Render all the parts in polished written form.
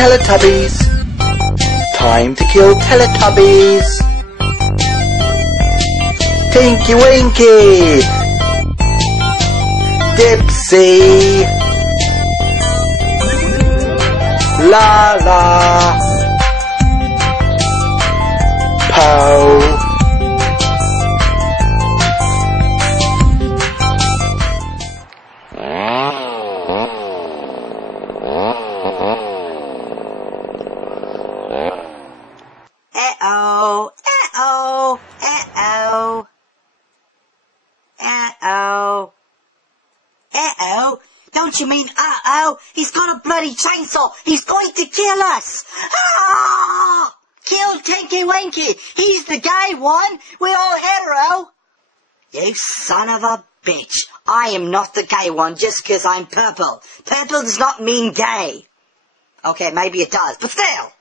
Teletubbies. Time to kill Teletubbies. Tinky Winky, Dipsy, Lala, Po, Uh-oh, uh-oh, uh-oh. Uh-oh. Uh-oh? Don't you mean uh-oh? He's got a bloody chainsaw. He's going to kill us. Ah! Kill Tinky Winky. He's the gay one. We're all hetero. You son of a bitch. I am not the gay one just 'cause I'm purple. Purple does not mean gay. Okay, maybe it does, but still.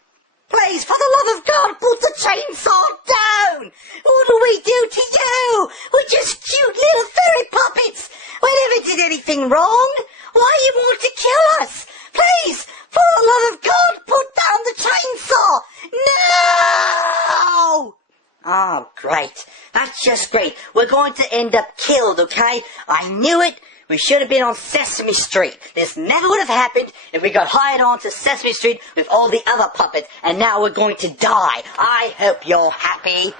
Please, for the love of God, put the chainsaw down! What do we do to you? We're just cute little fairy puppets! We never did anything wrong! Why you want to kill us? Please, for the love of God, put down the chainsaw! No! Oh, great. That's just great. We're going to end up killed, okay? I knew it. We should have been on Sesame Street. This never would have happened if we got hired on to Sesame Street with all the other puppets, and now we're going to die. I hope you're happy.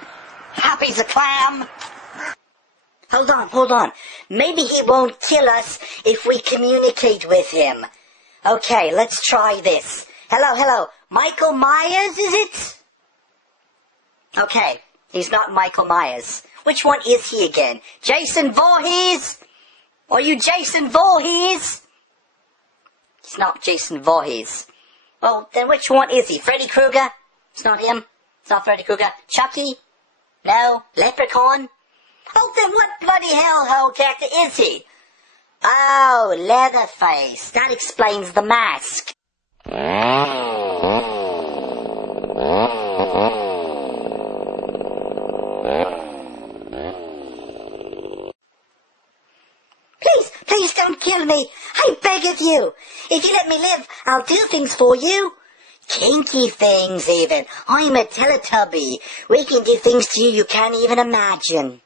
Happy's a clam. Hold on. Maybe he won't kill us if we communicate with him. Okay, let's try this. Hello. Michael Myers, is it? Okay, he's not Michael Myers. Which one is he again? Jason Voorhees? Are you Jason Voorhees? It's not Jason Voorhees. Well, then which one is he? Freddy Kruger? It's not him. It's not Freddy Kruger. Chucky? No. Leprechaun? Oh, then what bloody hellhole character is he? Oh, Leatherface. That explains the mask. Please don't kill me. I beg of you. If you let me live, I'll do things for you. Kinky things, even. I'm a Teletubby. We can do things to you you can't even imagine.